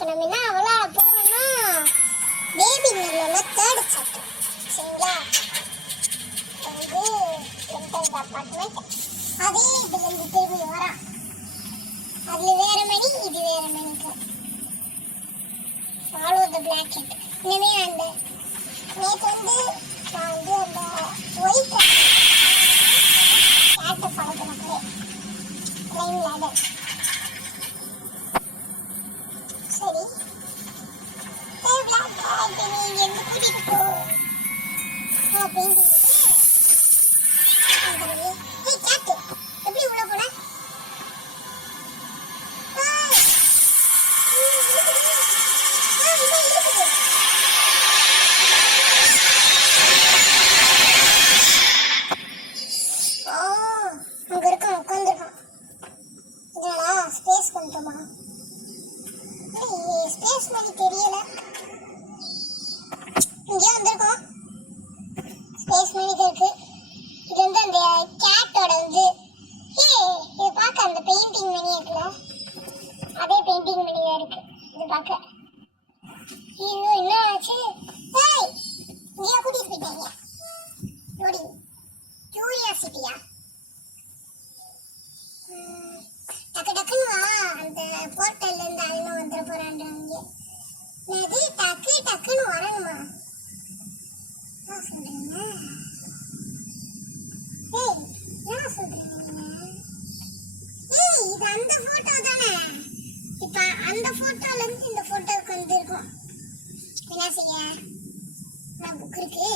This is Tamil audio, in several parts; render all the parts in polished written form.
இப்போ நம்ம என்ன விளையாட போறோம்னா பேபி நல்ல தேர்ட் சாப்டர். சரிங்களா? அப்பார்ட்மெண்ட் அதே இதுல இருந்து திரும்பி வரா. அதுல வேற மணி, இது வேற மணிக்கு. Follow the Plackett. இனிமே அந்த நேற்று நான் அந்த ஒயிட் கேட்டை பழக்கிறப்பே லைன் லேடர். சரி நீங்க எந்த கூட்டிட்டு போ அப்படின்னு கேட்டு எப்படி உள்ள போன அங்க இருக்கான் உட்காந்துருக்கான். இதா ஸ்பேஸ் பண்ணிட்டோமா? ஸ்பேஸ் மாதிரி தெரியல. இங்கே வந்திருக்கோம். ஸ்பேஸ் மாதிரி இருக்கு. இது வந்து அந்த கேட்டோட வந்து இது பார்க்க அந்த பெயிண்டிங் மணி இருக்குல்ல, அதே பெயிண்டிங் மணி தான் இருக்கு. இது பார்க்க இது என்ன ஆச்சு? இங்கே கூட்டிட்டு போயிட்டாங்க. நோடி கியூரியாசிட்டியா? டக்கு டக்குன்னு வா, அந்த போர்ட்டல்ல இருந்து அண்ணன் வந்துட போறான்றாங்க. அது டக்கு டக்குன்னு வரணுமா? சொல்றீங்க என்ன சொல்றீங்க? இது அந்த போட்டோ தானே. இப்ப அந்த போட்டோல இருந்து இந்த போட்டோக்கு வந்திருக்கோம். என்ன செய்ய? நான் புக் இருக்கு.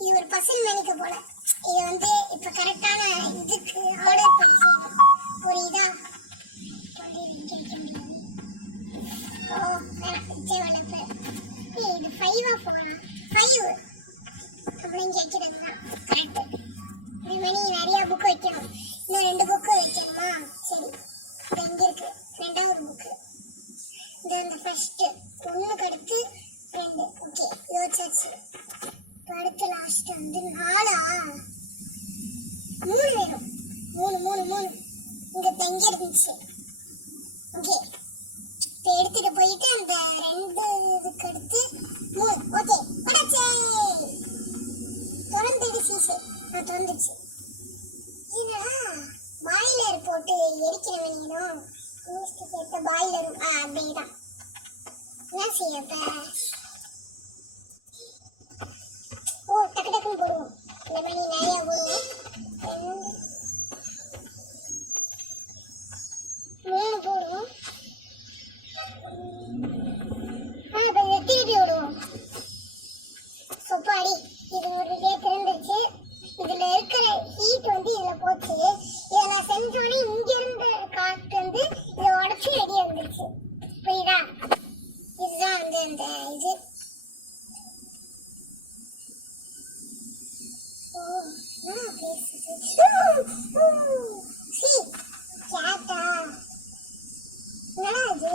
இது ஒரு பசில் மணிக்கு போல. இது வந்து இப்ப கரெக்டான இதுக்கு ஆர்டர் பண்ணி புரியுதா? இது 5 போறான். 5 அப்படின்னு கேட்கிறது தான் கரெக்ட். இந்த மணி நிறைய புக் வைக்கணும். இன்னும் 2 புக்கு வைக்கணுமா? சரி, இது எங்க இருக்கு? 2வது புக்கு. இந்த ஃபர்ஸ்ட் ஒண்ணுக்கு அடுத்து 2. ஓகே, யோசிச்சாச்சு. அடுத்து லாஸ்ட் வந்து 4 3 வேணும். 3 இங்க தங்கி இருந்துச்சு. ஓகே, இப்போ எடுத்துட்டு போயிட்டு அந்த 2 இதுக்கு அடுத்து 3. ஓகே, படச்சே திறந்துடு சீசே. திறந்துச்சு. என்னடா பாய்லர் போட்டு எரிக்கிற வேணும். சேர்த்த பாய்லர் அப்படிதான். என்ன செய்யப்ப? டக்கு டக்குன்னு போடுவோம். இந்த மணி நிறைய போடுவோம். 3 போடுவோம். இப்போ திருப்பி விடுவோம். சொப்பாடி இது ஒரு திறந்துருச்சு. இதுல இருக்கிற ஹீட் வந்து இதுல போச்சு. இதை நான் செஞ்சோடனே இங்க இருந்த காற்று வந்து இதை உடச்சு வெளியே வந்துருச்சு. புரியுதா? இதுதான் வந்து அந்த இது. கேட்டா என்னடா இது?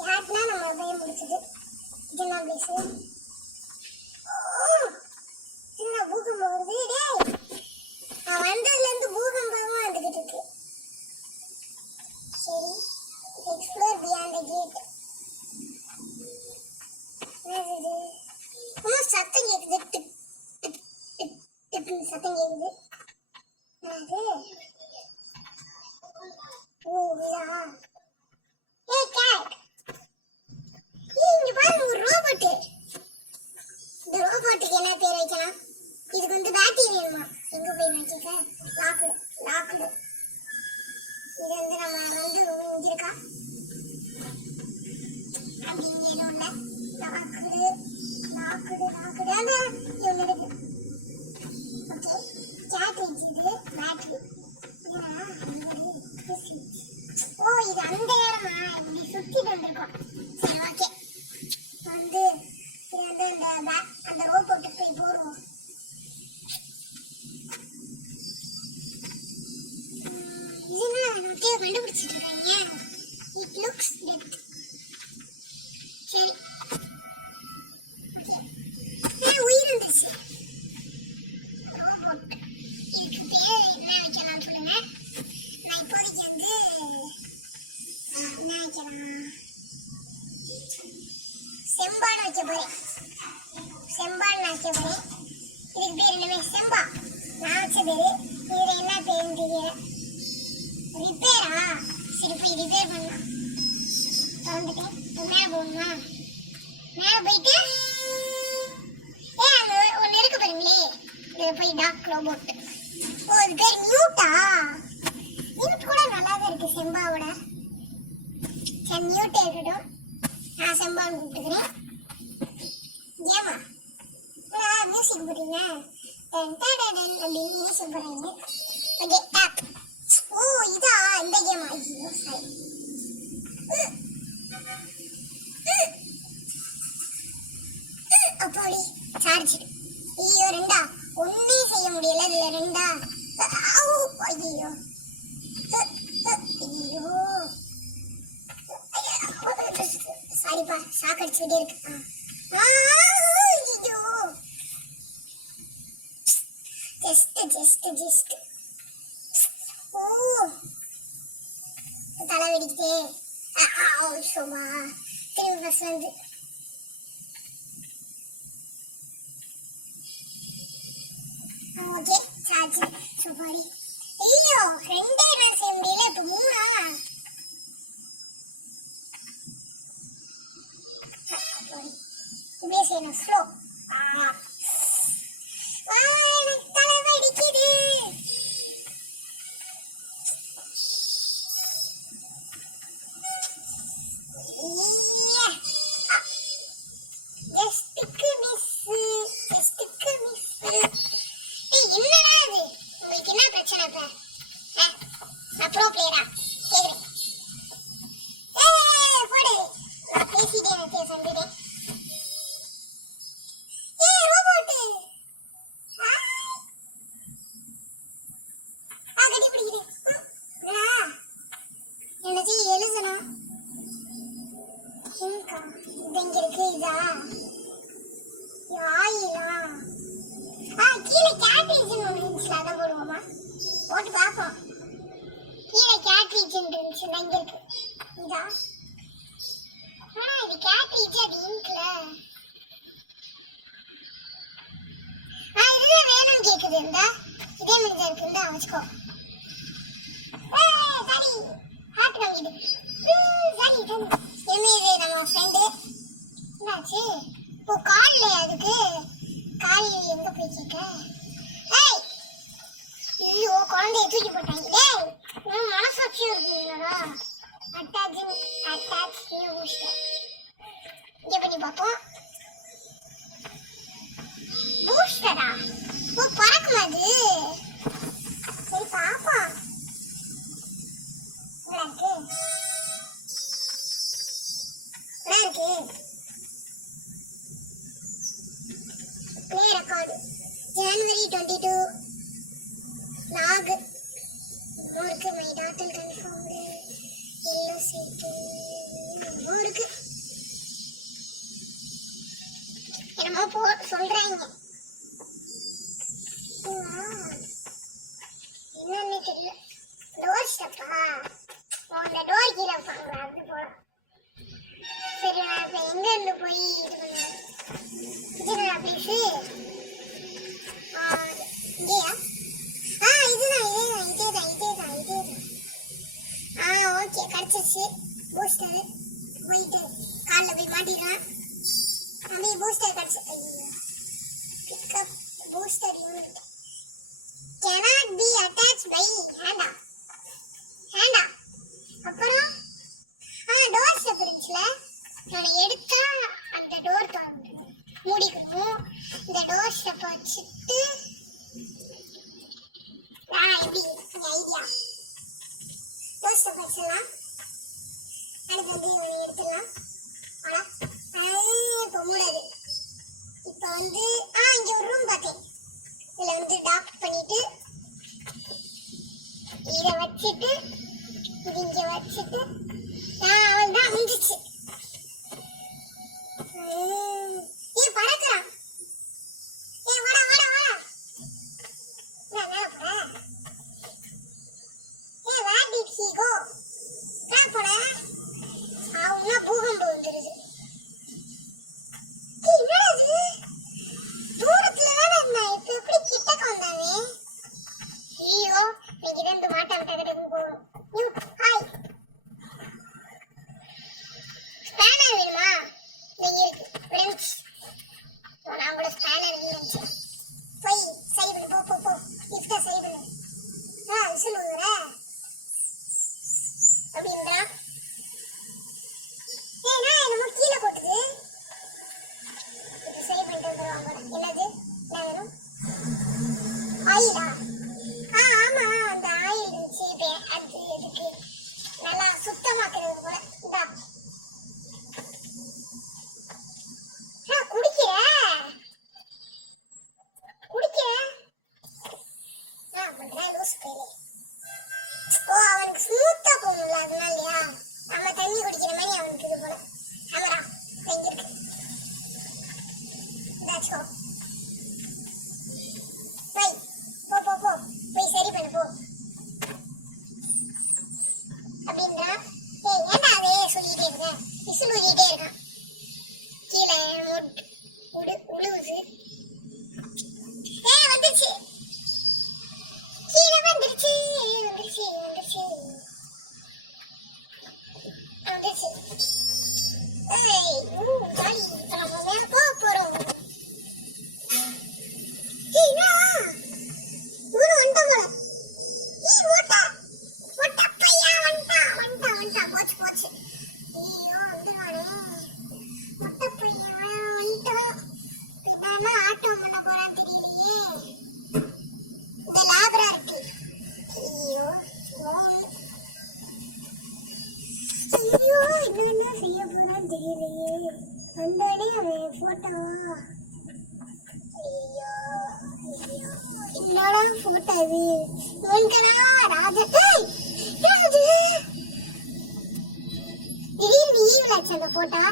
கேட்னா நம்ம பயம் முடிச்சது. இது என்ன பேசு? என்ன பூகம்பம் வருது? நான் வந்ததுல இருந்து பூகம்பமா வந்துகிட்டு இருக்கு. சரி, எக்ஸ்ப்ளோர் பியாண்ட் தி கேட். என்னது? சத்தம் கேக்குது. சத்தம் கேக்குது. என்னது? இதா? கேட். இங்க பாருங்க, ஒரு ரோபோட். இந்த ரோபோட்டுக்கு என்ன பேர் வைக்கலாம்? இதுக்கு வந்து பேட்டரி வேணுமா? எங்க போய் வச்சுக்க? லாக்குடு. இது வந்து நம்ம வந்து இங்க இருக்கா? அப்படிங்க எதுவும் இல்ல. லாக்குடு அதான் இவ்வளவு இருக்கு. ஓகே, கேட் வச்சுது பேட்டரி. இது அந்த இடமா? இப்படி சுத்திட்டு வந்திருக்கோம். சரி, ஓகே. வந்து இது வந்து அந்த ரோபோட்டுக்கு போய் போடுவோம். இதுனா நோட்டியா கண்டுபிடிச்சிட்டு இருக்காங்க. It looks dead. சரி, உயிர் வந்துச்சு. ரோபோட் இதுக்கு பேர் என்ன வைக்கலாம் சொல்லுங்க. நான் இப்போதைக்கு வந்து போறேன். செம்பான்னு நான் வைக்க போறேன். இதுக்கு பேர் என்னமே செம்பா. நான் வச்ச பேரு. இதுல என்ன பேருன்னு தெரியல. ரிப்பேரா? சரி போய் ரிப்பேர் பண்ணலாம். திறந்துட்டேன். இப்போ மேலே போகணுமா? மேலே போயிட்டு அங்க ஒன்று இருக்கு பாருங்களே, இதில் போய் டாக் ரோபோட். ஓ இது பேர் நியூட்டா? நியூட் கூட நல்லா தான் இருக்கு செம்பாவோட. சரி நியூட்டே இருக்கட்டும், நான் செம்பான்னு கூப்பிட்டுக்கிறேன். ஏமா மியூசிக் போட்டீங்க அப்படின்னு மியூசிக் போடுறாங்க. Okay talk. ஓ இதா இந்த கேமா? ஐயோ சாரி. அப்பாடி சார்ஜ். ஐயோ ரெண்டா ஒன்னே செய்ய முடியல, இதுல ரெண்டா. ஐயோ ஐயோ சாரிப்பா, சாக்கடிச்சுட்டே இருக்கு. ஐயோ ஜஸ்ட் ஓ தலை வெடிக்குதே. சோமா திரும்பி பஸ் வந்து ஓகே சார்ஜ் சூப்பர். ஐயோ ரெண்டே நான் செய்ய முடியல, இப்போ மூணா? இப்படியே செய்யணும் ஸ்லோ. எனக்கு தலை வெடிக்குது. குழந்தைய தூக்கி போட்டாங்க. மனசாட்சியும் இருக்குங்களா? அட்டாச் இங்க பண்ணி பார்ப்போம். பூஸ்டரா? ஓ பறக்குமா அது? சரி பாப்போம். நல்லா இருக்கு. Play record. January 22. Log. Work my data confirmed. Yellow seat. Work. என்னமோ சொல்றாங்க. என்னன்னு தெரியல. டோர் ஸ்டெப்பா? அந்த டோர் கீழே வைப்பாங்க அது போல. சரி நான் இப்போ எங்க இருந்து போய் இது பண்ணுவேன்? இதுதான் ப்ளீஸ். இங்கேயா? இதேதான். ஓகே கிடைச்சிருச்சு. பூஸ்டர் போயிட்டு காலில் போய் மாட்டிடலாம். அப்படியே பூஸ்டர் கிடைச்சி. Pickup booster unit cannot be attached by ஹேண்டா. அப்புறம் டோர் ஸ்டெப் இருந்துச்சுல, நான் எடுத்தா அந்த டோர் மூடிக்கும். இந்த டோர் ஸ்டெப் வச்சுட்டு எப்படி ஐடியா டோர் ஸ்டெப் வச்சிடலாம். அடுத்து வந்து இவனை எடுத்துடலாம். இப்போ மூடாது. இப்போ வந்து இங்க ஒரு ரூம் பார்த்தேன். இதில் வந்து டாக் பண்ணிட்டு இதை வச்சுட்டு இது இங்க வச்சுட்டு அவள் தான் முடிஞ்சிச்சு. பறக்கிறான். பூகம்பு வந்துருது. வந்தானே அவன் போட்டோ. ஐயோ என்னடா போட்டோ இது? இவன்கடா ராஜன். திடீர்னு ஈவில் ஆச்சு அந்த போட்டோ.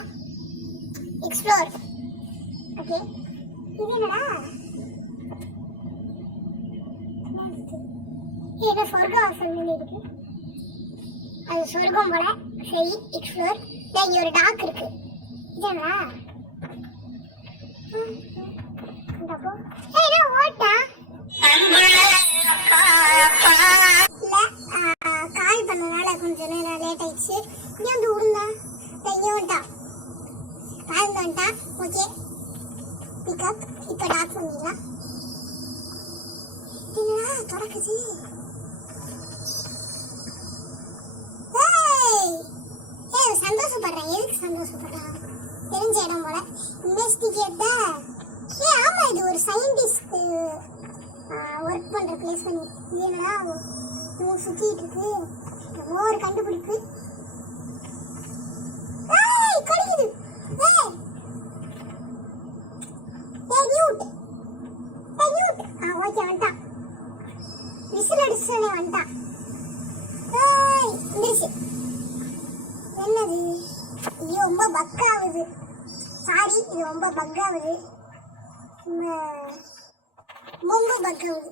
எக்ஸ்ப்ளோர். ஓகே, இது என்னடா? என்ன சொர்க்க வாசல் இருக்கு? அது சொர்க்கம் போல. சரி, எக்ஸ்ப்ளோர். இங்க ஒரு டாக் இருக்கு. இதா கால் பண்ணனால கொஞ்ச நேரம் லேட் ஆயிடுச்சு. இங்க வந்து விடுங்க. இங்க வந்துட்டா கால் வந்துட்டா. Okay, pickup. இப்போ டாக் பண்ணிடலாம். என்னடா திறக்குது? சந்தோஷப்படுறேன். எதுக்கு சந்தோஷப்படுறான்? தெரிஞ்ச இடம் போல. இன்வெஸ்டிகேட் த. ஆமா, இது ஒரு சயின்டிஸ்ட் ஒர்க் பண்ற பிளேஸ். பண்ணி என்னடா சுத்திட்டு இருக்கு? ஏதோ ஒரு கண்டுபிடிப்பு. கடிக்குது. ஓகே, வந்துட்டான். விசில் அடிச்சோடனே வந்துட்டான். எந்திரிச்சு. என்னது? இது ரொம்ப பக் ஆகுது. சாரி, இது ரொம்ப பக் ஆகுது. ரொம்ப பக் ஆகுது.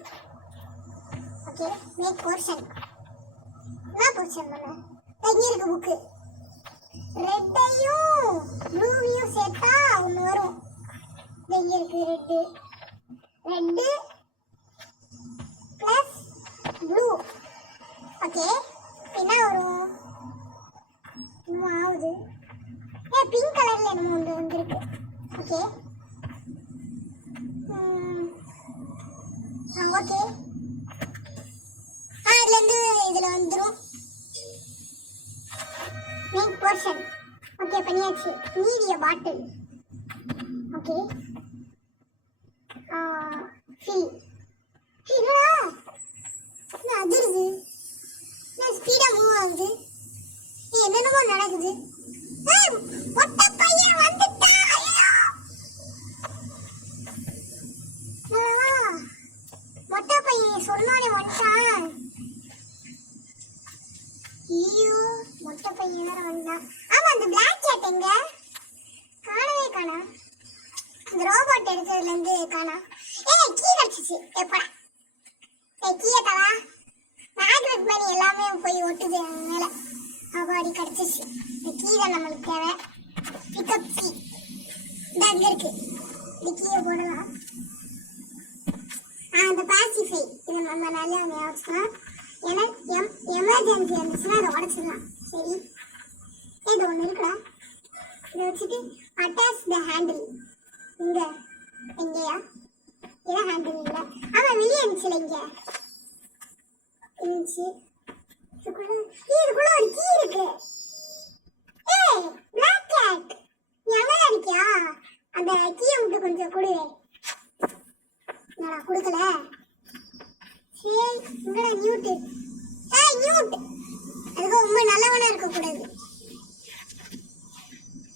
Okay, make portion. என்ன போர்ஷன் பண்ண? இங்க இருக்கு புக்கு. ரெட்டையும் ப்ளூவையும் சேர்த்தா ஒன்று வரும். இங்க இருக்கு red. Red plus blue. Okay, என்ன வரும்? இன்னும் ஆகுது. பிங்க் கலர்ல என்னமோ ஒன்று வந்துருக்கு. Okay, okay. அதுலேருந்து இதில் வந்துடும். Main portion. ஓகே, பண்ணியாச்சு. மீடிய பாட்டில். Okay, fill. என்னடா அதிருது? ஸ்பீடாக மூவ் ஆகுது. என்னென்னமோ நடக்குது. மொட்டை பையன் வந்துட்டா. மொட்டை பையன் சொன்னானே வந்துட்டான். ஐயோ, மொட்டை பையன் வேற வந்தான். ஆமா, அந்த பிளாக் கேட் எங்க? காணவே காணா. இந்த ரோபோட் எடுத்ததுல இருந்து காணா. கீ கிடைச்சிச்சு. எப்படா கீயை தவா? மேக்னெட் மணி எல்லாமே போய் ஒட்டுது மேல. அடி கிடைச்சிச்சு. இந்த கீ தான் நம்மளுக்கு தேவை. பிக்கப் கீ இந்த அங்க இருக்கு. இந்த கீயை போடலாம். அந்த பாசிஃபை இதை நம்ம நல்லா ஞாபகம். ஏன்னா எமர்ஜென்சி இருந்துச்சுன்னா அதை உடச்சிடலாம். சரி, இது ஒன்று இருக்குடா. இதை வச்சுட்டு அட்டாச் த ஹேண்டில். இங்க எங்கேயா? இதான் ஹேண்டில் இல்லை. ஆமா, வெளியே இருந்துச்சுல. இங்க இருந்துச்சு. இதுக்குள்ள ஒரு கீ இருக்கு. பிளாக் கேட், நீ அங்கதான் இருக்கியா? அந்த கீயை மட்டும் கொஞ்சம் கொடு. நான் கொடுக்கல. சரி, இங்கடா நியூட். நியூட் அதுக்கு ரொம்ப நல்லவனா இருக்க கூடாது.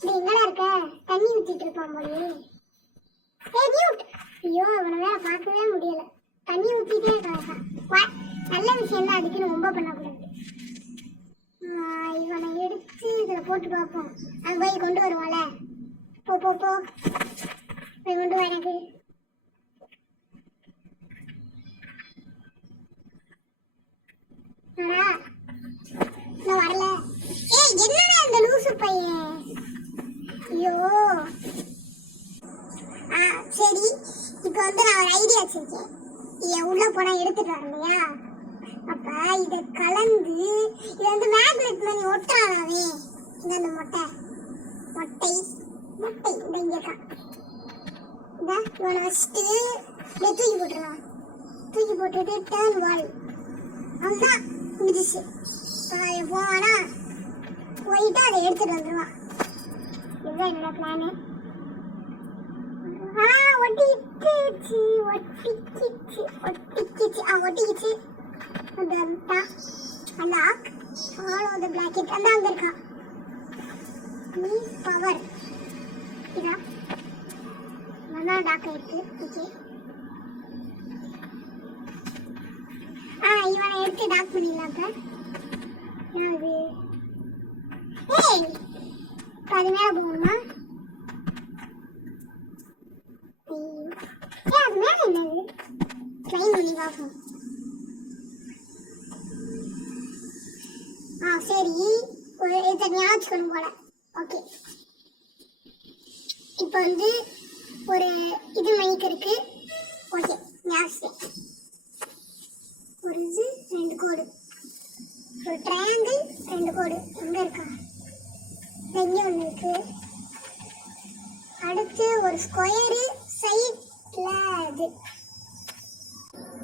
நீ எங்கடா இருக்க? தண்ணி ஊத்திட்டு இருப்பான் போலே. நியூட். ஐயோ, அவனை வேற பார்க்கவே முடியல. தண்ணி ஊத்திட்டே இருக்கான். நல்ல விஷயம் தான், அதுக்குன்னு ரொம்ப பண்ணக்கூடாது. இவனை எடுத்து இதுல போட்டு பார்ப்போம். அங்க போய் கொண்டு வருவாள. போ போ போ, போய் கொண்டு வா. எனக்கு நான் வரல. என்னடா அந்த லூசு பையன்? ஐயோ. சரி, இப்போ வந்து நான் ஒரு ஐடியா வச்சிருக்கேன். உள்ள போனா எடுத்துட்டு வரலையா? அப்ப இத கலந்து இது வந்து மேக்னெட் மணி ஒட்டுறானாவே. இந்த மொட்டை மொட்டை மொட்டை இந்த இங்க இருக்கா. இவனை வச்சுட்டு தூக்கி போட்டுடலாம். தூக்கி போட்டுட்டு டேர்ன் வால். அவன்தான் முடிச்சு. போவானா? போயிட்டு அதை எடுத்துட்டு வந்துடுவான். இதுதான் என்னோட பிளானு. ஒட்டிக்கிச்சு ஒட்டிக்கிச்சு ஒட்டிக்கிச்சு ஒட்டிக்கிச்சு. அந்த ஆக் ஃபாலோ த பிளாக்கெட். அந்த அங்க இருக்கா. நீ பவர் இதா நல்லா டாக் ஆயிடுச்சு. ஓகே இவனை எடுத்து டாக் பண்ணிடலாம். அப்ப அது ஏய் அது மேல போகணுமா? அது மேல என்னது ட்ரெயின் பண்ணி பார்ப்போம். சரி ஒரு தனியாக வச்சுக்கணும் போல. ஓகே இப்போ வந்து ஒரு இது மணிக்கு இருக்கு. ஓகே ஞாபகம் ஒரு இது 2 கோடு, ஒரு ட்ரையாங்கிள் 2 கோடு எங்க இருக்கா? இங்க ஒன்று இருக்கு. அடுத்து ஒரு ஸ்கொயரு சைட்ல இது.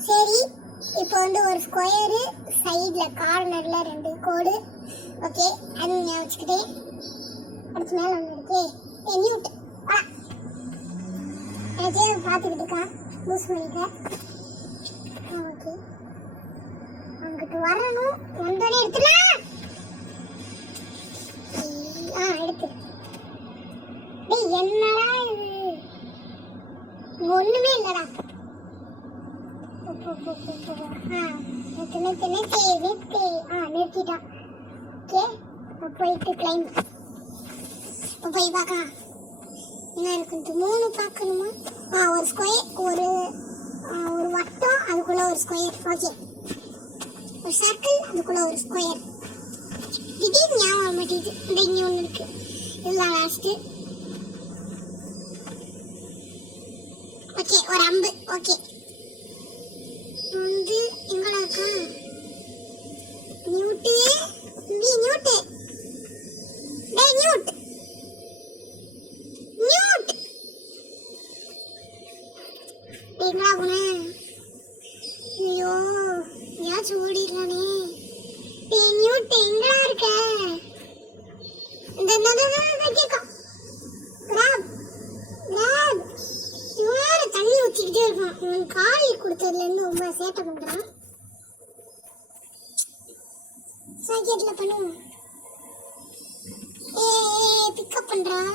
சரி இப்போ வந்து ஒரு ஸ்கொயரு சைட்ல கார்னர்ல 2 கோடு. ஓகே அது நான் வச்சுக்கிட்டேன். அடுத்து மேல ஒன்று இருக்கு. நியூட் எனக்கு பார்த்துக்கிட்டு இருக்கா பூஸ் பண்ணிக்க. ஓகே அங்கிட்டு வரணும். வந்தோடனே எடுத்துலாம். எடுத்து என்னடா இது ஒண்ணுமே இல்லடா. நிறுத்திட்டான். ஓகே போயிட்டு கிளைம் போய் பார்க்கலாம் என்ன இருக்கு. 3 பார்க்கணுமா? ஒரு ஸ்கொயர், ஒரு வட்டம், அதுக்குள்ள ஒரு ஸ்கொயர். ஓகே ஒரு சர்க்கிள், அதுக்குள்ள ஒரு ஸ்கொயர். திடீர்னு ஞாபகம் மாட்டேங்குது. இந்த இங்கே ஒன்று இருக்கு. இதுதான் லாஸ்ட்டு. ஓகே ஒரு அம்பு. ஓகே வந்து எங்கடா இருக்கா? நியூட்டு நியூட்டு டேய் நியூட் நியூட் எங்கடா போன? ஐயோ ஏதாச்சும் ஓடிடலானே. டேய் நியூட் எங்கடா இருக்க? இந்த கேட்கும். தண்ணி ஊற்றிக்கிட்டே இருப்பான். இவன் காய் கொடுத்ததுலேருந்து ரொம்ப சேட்டை பண்ணுறான். சாக்கெட்டில் பண்ணுவோம். பிக்கப் பண்ணுறான்.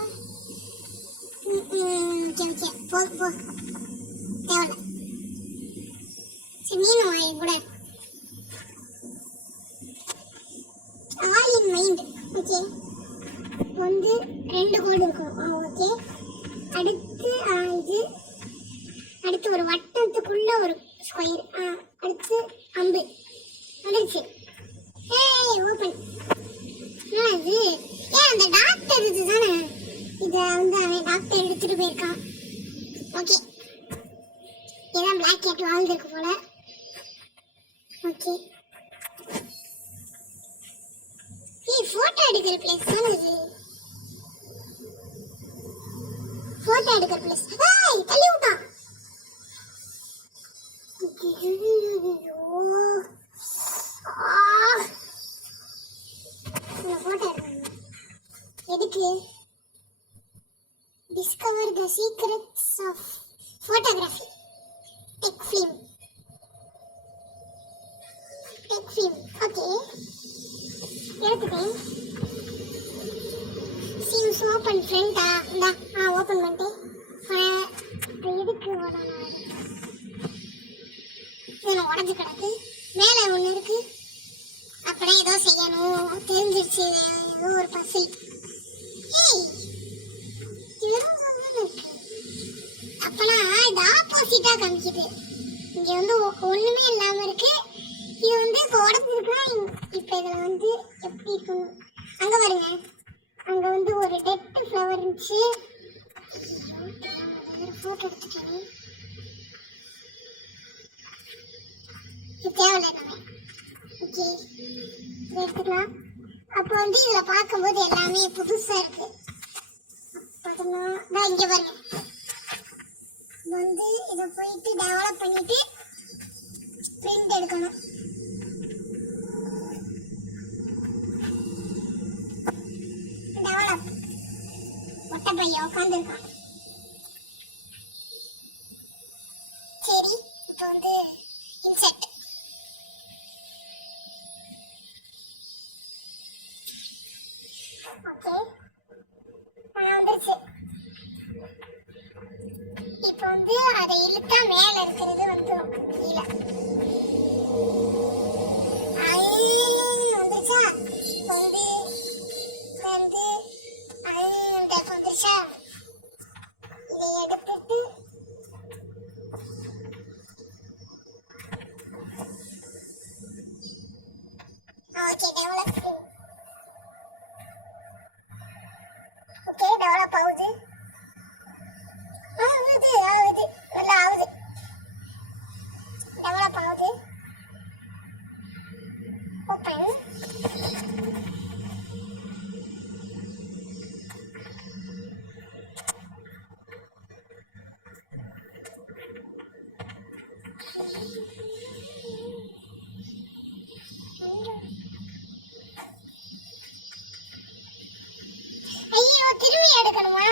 ஓகே ஓகே போ தேவையில்ல. சரி மீன் வாங்கி கூட ஆல் இன் மைண்ட். ஓகே வந்து 2 கோடு இருக்கும். ஓகே அடுத்து இது அடுத்து ஒரு வட்டத்துக்குள்ள ஒரு ஸ்கொயர். அடுத்து அம்பு வந்துருச்சு. ஓப்பன். இது அந்த டாக்டர் இதுதானே. இதை வந்து அவன் டாக்டர் எடுத்துட்டு போயிருக்கான். ஓகே இதான் பிளாக் கேட் வாழ்ந்துருக்கு போல. ஓகே போட்டோ எடுக்கிற பிளேஸ் தானே இது. போட்டோ எடுக்கிற பிளேஸ். தள்ளி விட்டான். எதுக்கு? Discover the secrets of photography. Tech film. Okay எடுத்துட்டேன். சீம்ஸ் ஓப்பன் ஃப்ரண்டா. ஓப்பன் பண்ணிட்டேன். எதுக்கு உடஞ்சு கிடக்கு. மேலே ஒன்று இருக்கு. அப்படியே ஏதோ செய்யணும். தெரிஞ்சிருச்சு. ஏதோ ஒரு பசில். அப்பனா இது ஆப்போசிட்டா காமிக்குது. இங்க வந்து ஒண்ணுமே இல்லாம இருக்கு. இது வந்து இப்போ உடஞ்சிருக்குன்னா இப்ப இதுல வந்து எப்படி இருக்கணும்? அங்க பாருங்க. அங்க வந்து ஒரு டெட் ஃப்ளவர் இருந்துச்சு. போட்டோ எடுத்துட்டேன். தேவையில்லை நம்ம. ஓகே எடுத்துக்கலாம். அப்போ வந்து இதுல பார்க்கும்போது எல்லாமே புதுசா இருக்கு. இங்க பாருங்க. வந்து இதை போயிட்டு டெவலப் பண்ணிட்டு பிரிண்ட் எடுக்கணும். டெவலப் ஒட்ட பையன் உட்காந்துருக்கான். சரி இப்போ வந்து இன்செர்ட். ஓகே வந்துருச்சு. இப்போ வந்து அதை இழுத்தா மேல இருக்கிறது வந்துடும் கீழே. வந்துச்சா வந்து வந்து வந்துச்சா இதை எடுத்துட்டு ஓகே டெவலப். ஓகே டெவலப் ஆகுது. ஆகுது நல்லா ஆகுது. டெவலப் ஆகுது. ஓப்பன். ஐயோ திரும்பி எடுக்கணுமா?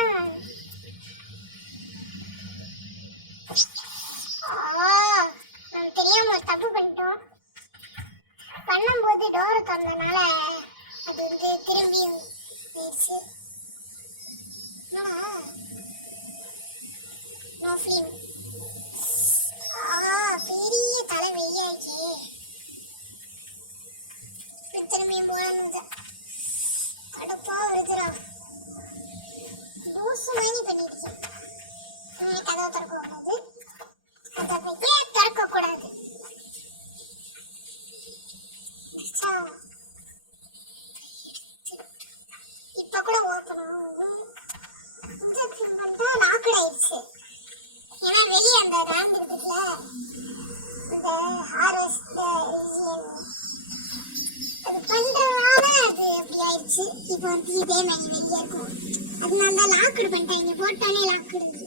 தெரியாம தப்பு பண்ணிட்டோம். பண்ணும்போது டோரை திறந்தனால அது வந்து திரும்பி வந்துச்சு. பெரிய தலை வெய்யாச்சு. திரும்பியும் போனது கடுப்பா வருதுறான். லூசு மாதிரி பண்ணிருக்கேன். கதவை திறக்கக்கூடாது. கதவையே திறக்கக்கூடாது. இப்ப கூட ஓப்பன் ஆகும். லாக்கட் ஆயிடுச்சு. ஏன்னா வெளியே அந்த ரேங்க் இருக்குல்ல, இந்த ஹார்வெஸ்ட் அது பண்றதுனால அது அப்படி ஆயிடுச்சு. இப்போ வந்து இதே மாதிரி வெளியே இருக்கும். அதனால தான் லாக்கட் பண்ணிட்டாங்க. போட்டாலே லாக்கட் இருக்கு.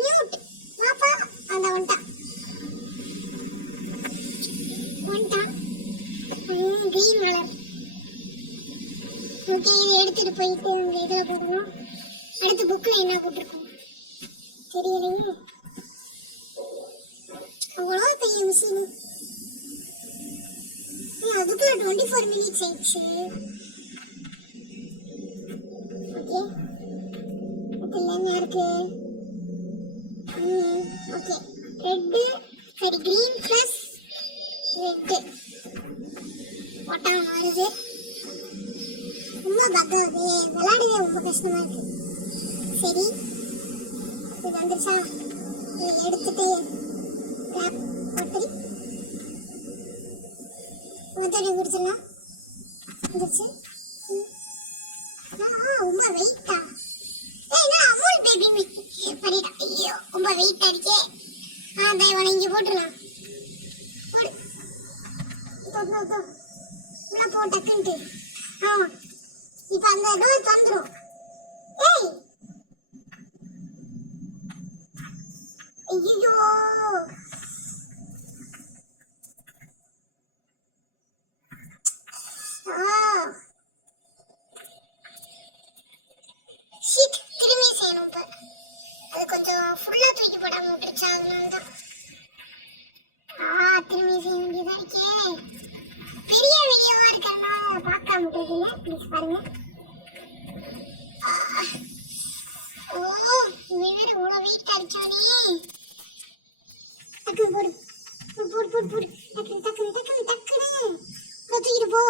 மியூட் பாப்பா அந்த வந்துட்டான். கிரீன் மலர். ஓகே இதை எடுத்துட்டு போயிட்டு உங்க இதில் போடணும். அடுத்து புக்கில் என்ன போட்டிருக்கோம் தெரியலையே. அவ்வளோ பெரிய மிஷின். அதுக்குள்ள 24 minutes ஆயிடுச்சு. ஓகே அதில் என்ன இருக்கு? ஓகே ரெட்டு சரி கிரீன் ப்ளஸ் ரெட்டு போட்டால் மாறுது. ரொம்ப பக்காது விளையாடவே ரொம்ப கஷ்டமா இருக்கு. சரி இது வந்துருச்சா? இதை எடுத்துட்டு ஒத்தடி குடிச்சிடலாம். வந்துருச்சு. ரொம்ப வெயிட்டா? அமூல் பேபி பண்ணிட்டேன். ஐயோ ரொம்ப வெயிட்டா இருக்கே. இவனை இங்கே போட்டுடலாம். போடு உள்ள போ டக்குன்ட்டு. இப்ப அந்த டோர் திறந்துரும். ஏய் ஐயோ ஷீட் திரும்பி செய்யணும். அது கொஞ்சம் ஃபுல்லா தூக்கி போடாம விட்டுருச்சா, அதனாலதான் திரும்பி செய்ய வேண்டியதா இருக்கே. பெரிய வீடியோவா இருக்கிறதுனால பார்க்காம விட்டுருக்கீங்க. ப்ளீஸ் பாருங்க. இவன் வேற இவ்வளோ வெயிட்டா இருக்கானே. டக்கு போடு போடு போடு போடு டக்குனு டக்குனு டக்குனு டக்குனு தூக்கிட்டு போ.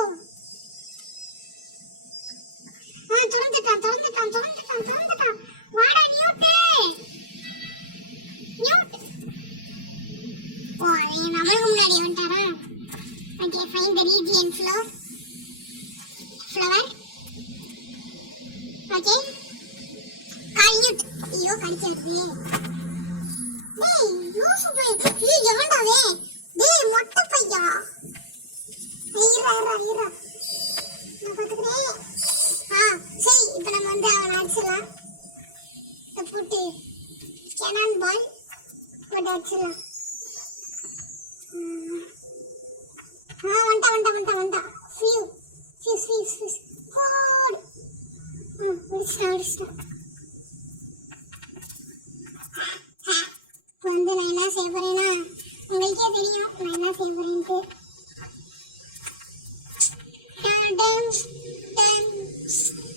திறந்துட்டான். வாடா நியூட்டே. நம்மளுக்கு முன்னாடி வந்துட்டாரா? Okay find the region flower. Okay கல்யூட். ஐயோ கடிச்சாரு. லூசு போய் எவன்டாவே? டேய் மொட்டை பையா. ஈரா நான் பார்த்துக்கிறேன். சரி இப்போ நம்ம வந்து அவனை அடிச்சிடலாம். இதை போட்டு கேனான் பால் போட்டு அடிச்சிடலாம். வந்துட்டான். ஃபியூஸ் போடு. முடிச்சிட்டான். இப்போ வந்து நான் என்ன செய்ய போறேன்னா, உங்களுக்கே தெரியும் நான் என்ன செய்ய போறேன்ட்டு.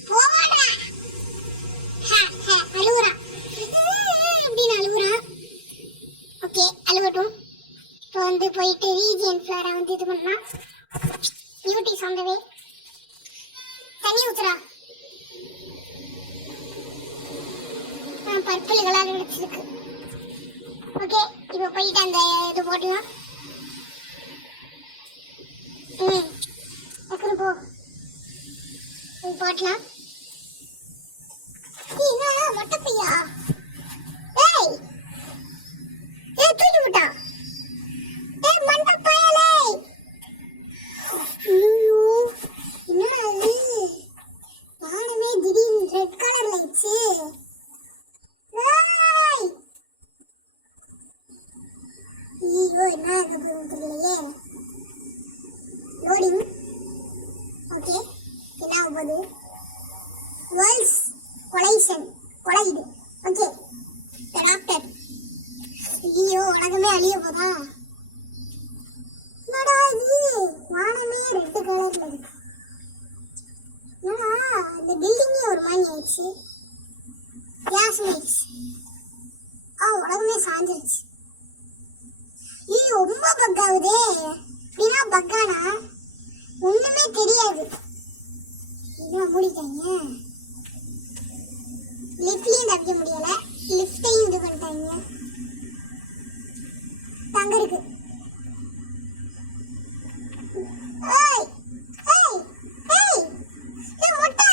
போடுறேன். அழுகுறான். போயிட்டு ரீஜியன் ஃபிளாரை வந்து இது பண்ணலாம். Beauties on the way. தண்ணி ஊத்துறா. பர்பிள் கலர் எடுத்துருக்கு. ஓகே, இப்போ போயிட்டு அந்த இது போடலாம். டக்குனு போ போடலாம். என்ன மொட்டை பையா? ஏய் ஏய் தூக்கி விட்டா. ஏய் மண்டை பயலே. ஐயோ என்னடா இது? நானுமே திடீர்னு ரெட் கலர் லைட்ஸ். ஏய் ஐயோ என்ன ஆகுதுன்னு தெரியலையே. லோடிங். ஓகே, என்ன ஆகுது? Worlds collision, collide. Okay, doctor. ஐயோ உலகமே அழிய போதா? என்னடா இது? வானமே ரெட் கலர்ல இருக்கு. என்னடா இந்த பில்டிங்கே ஒரு மாதிரி ஆயிடுச்சு. Glass lights. உலகமே சாஞ்சிருச்சு. ஐயோ ரொம்ப பக் ஆகுதே. அப்படின்னா பக்கானா ஒண்ணுமே தெரியாது. என்ன மூடிட்டாங்க. லிஃப்ட்லயும் தப்பிக்க முடியல, லிஃப்டையும் இது பண்ணிட்டாங்க. தங்க இருக்கு. ஏய் ஏய் ஏய் ஏய் மொட்டை.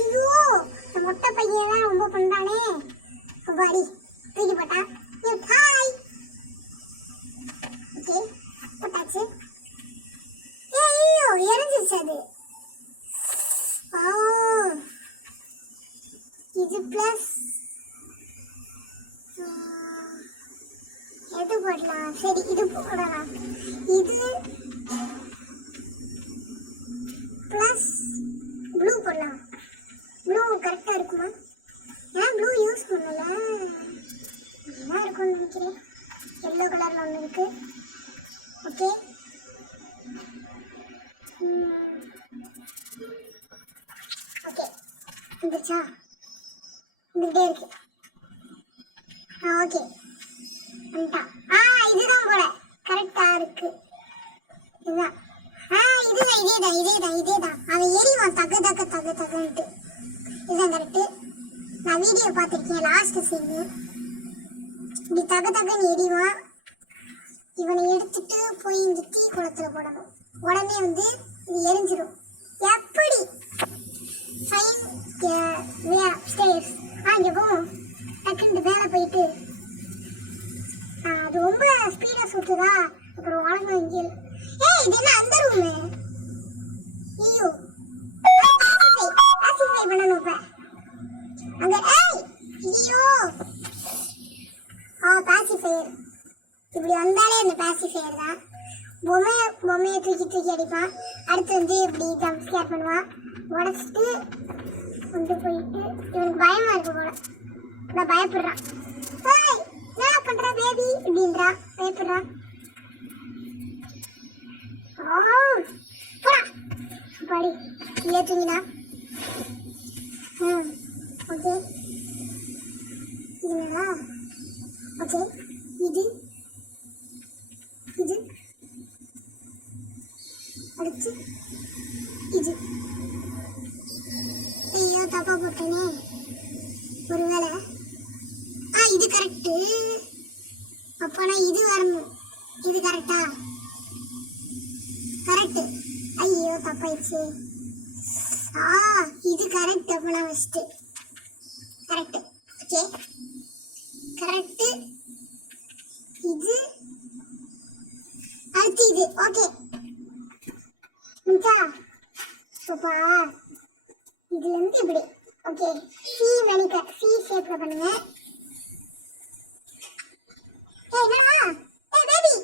ஐயோ இந்த மொட்டை பையன் தான் ரொம்ப பண்றானே. பாடி தூக்கி போட்டான். ஹாய். ஓகே போட்டாச்சு. ஐயோ எரிஞ்சிருச்சு அது. இது பிளஸ் எது போடலாம்? சரி இது போடலாம். இது பிளஸ் ப்ளூ போடலாம். ப்ளூ கரெக்டா இருக்குமா? ஏன் ப்ளூ யூஸ் பண்ணல? நல்லா இருக்கும்னு நினைக்கிறேன். எல்லோ கலர்ல ஒன்று இருக்கு. ஓகே ஓகே வந்துச்சா? வந்துட்டே இருக்கு. ஓகே வந்துட்டா. இதுதான் போல கரெக்டா இருக்கு. இதுதான். இதேதான். அவன் எரிவான் தக்கு தக்கு தக்கு தக்குன்ட்டு. இதுதான் கரெக்டு. நான் வீடியோ பார்த்துருக்கேன். லாஸ்ட் சீனு இப்படி தக்கு தக்குன்னு எரிவான். இவனை எடுத்துட்டு போய் இந்த தீ குளத்துல போடணும். உடனே வந்து இது எரிஞ்சிடும். எப்படி? இங்கே போவோம். டக்குன்னு மேலே போயிட்டு அது ரொம்ப ஸ்பீடா சுத்துதா. அப்புறம் உலகம் இங்கே. இது என்ன அந்த ரூமு? ஐயோ பாசிஃபை பண்ணணும் இப்ப அங்க. ஐயோ பாசிஃபையர். இப்படி வந்தாலே அந்த பாசிஃபையர் தான். பொம்மையை தூக்கி அடிப்பான். அடுத்து வந்து இப்படி ஜம்ப் ஸ்கேர் பண்ணுவான். உடச்சிட்டு கொண்டு போயிட்டு இவனுக்கு பயமா இருக்கு போல. நான் பயப்படுறான். என்ன பண்ற பேபி அப்படின்றான். பயப்படுறான். பாடி இல்லையே தூங்கினா. ஓகே இதுங்களா? ஓகே இது அடுத்து இது. ஐயோ தப்பா போட்டேனே. ஒருவேளை இது கரெக்டு. அப்பனா இது வரணும். இது கரெக்டா? கரெக்டு. ஐயோ தப்பாயிடுச்சு. இது கரெக்ட். அப்பனா ஃபர்ஸ்ட் கரெக்ட். Okay correct. இது அடுத்து இது. ஓகே சூப்பா. இதுல இருந்து இப்படி. ஓகே சி மெனிக்கர் சி ஷேப்ல பண்ணுங்க. என்னடா? பேபி.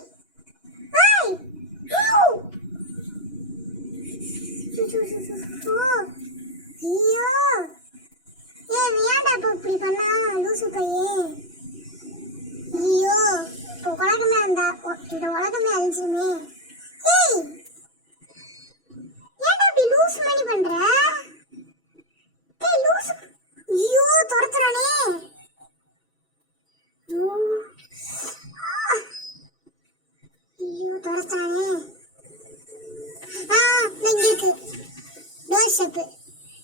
ஐயோ ஏன்டா இப்படி பண்ணா லூசு பையன்? ஐயோ இப்போ உலகமே இருந்தா இந்த உலகமே அழிஞ்சுமே. ஏன்டா இப்படி லூசு மாதிரி பண்ற? லூசு. ஐயோ துரத்துறானே. தொடச்சானே. இங்க இருக்கு டோர் ஸ்டெப்,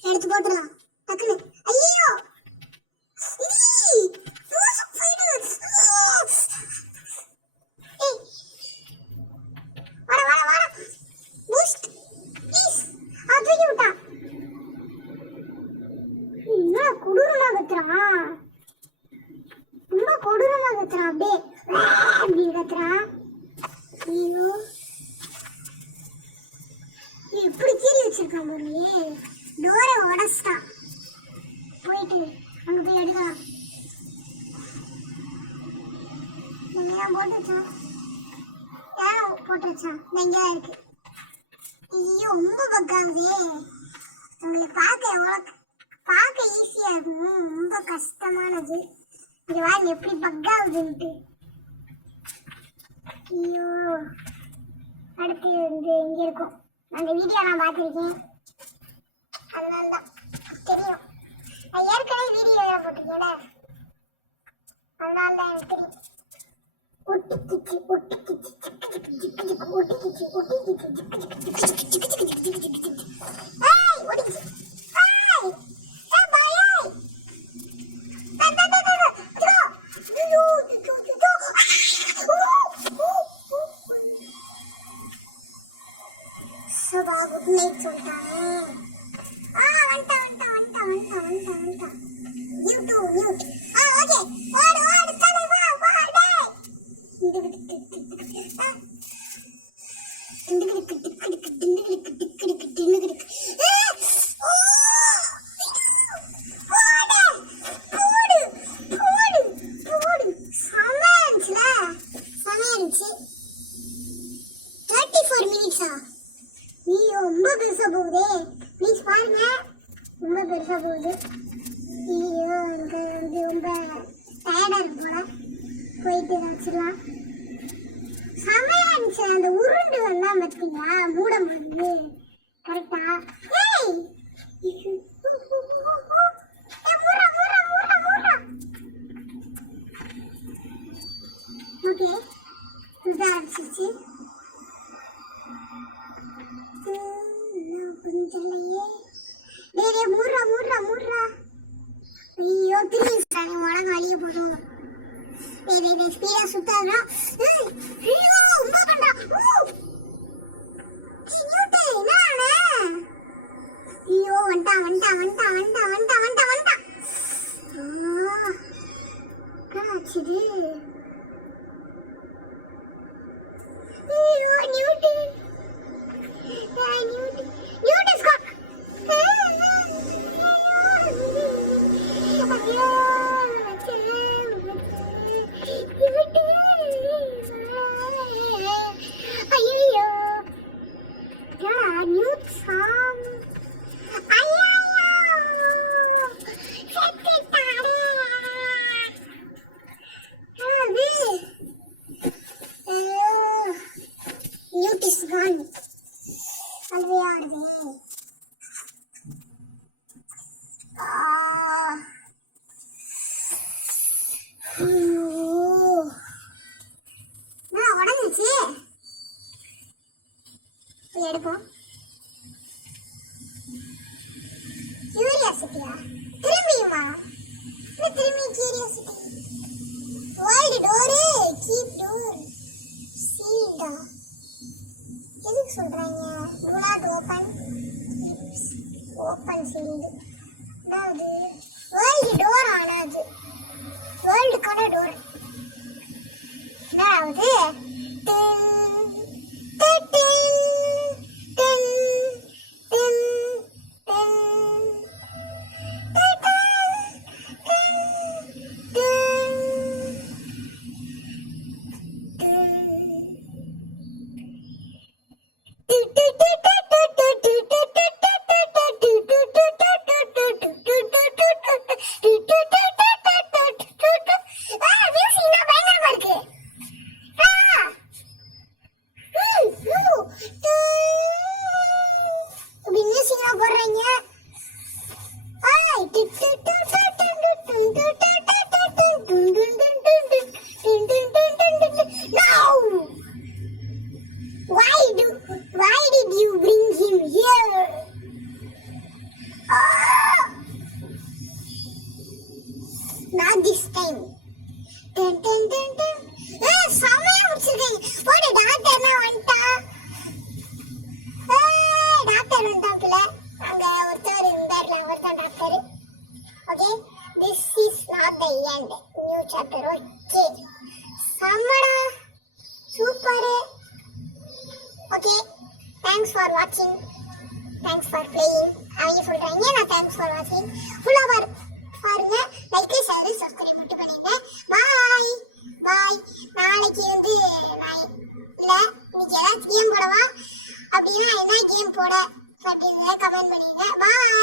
எடுத்து போட்டுடலாம் டக்குனு. ஐயோ எப்படி கீறி வச்சிருக்கான் பாருங்களே. டோரை உடச்சிட்டான். போயிட்டு அங்க போய் எடுக்கலாம். எங்கேயும் போட்டு வச்சான், யாரும் போட்டு வச்சான், எங்கேயா இருக்கு. ஐயோ ரொம்ப பக்காகுதே. உங்களை பார்க்க ஈஸியா இருக்கும், ரொம்ப கஷ்டமானது. இது வாங்க எப்படி பக்காகுதுன்ட்டு. ஐயோ அடுத்து வந்து இங்க இருக்கும். அந்த வீடியோ நான் பார்த்துருக்கேன், அதனாலதான் தெரியும். நான் ஏற்கனவே வீடியோ போட்டிருக்கேன், அதனாலதான் எனக்கு தெரியும். ஒட்டிக்கிச்சு ஒட்டிக்கிச்சு ஒட்டிக்கிச்சு ஒட்டிக்கிச்சு. ரொம்ப பெருசா போகுதே, ப்ளீஸ் பாருங்க, ரொம்ப பெருசா போகுது. ஐயோ எனக்கு வந்து ரொம்ப டயர்டா இருக்கு போல, போயிட்டு வச்சிடலாம். செமையா இருந்துச்சு அந்த உருண்டு வந்தான் பார்த்தீங்களா, மூட மாதிரி கரெக்டா. ஓகே இதான் அடிச்சிச்சு. ஐயோ திரும்பி உலக வழிய போதும். ஸ்பீடா சுத்தாதா. ஐயோ வந்துட்டான் வந்துட்டான் வந்துட்டான் வந்துட்டான் வந்துட்டான் வந்துட்டான் வந்துட்டான். ஆச்சுது. ஐயோ நியூட்டன் நியூட்டன் ஸ்காட். எடுப்போம். கியூரியாசிட்டியா திரும்பியுமா? திரும்பி curiosity. Wild door, keep door சீல்டா. எதுக்கு சொல்றாங்க? do not open, open sealed. அதாவது வேர்ல்டு டோர் ஆனது, வேர்ல்டுக்கான டோர். அதாவது தேங்க்ஸ் ஃபார் வாட்சிங், தேங்க்ஸ் ஃபார் பிளேயிங் அவங்க சொல்றாங்க. நான் தேங்க்ஸ் ஃபார் வாட்சிங் ஃபுல்லா பாருங்க. லைக் ஷேர் சப்ஸ்கிரைப் மட்டும் பண்ணிருங்க. பாய் பாய். நாளைக்கு வந்து நான் இல்ல இன்னைக்கு ஏதாவது கேம் போடவா அப்படின்னா என்ன கேம் போட அப்படின்னு கமெண்ட் பண்ணிருங்க. பாய்.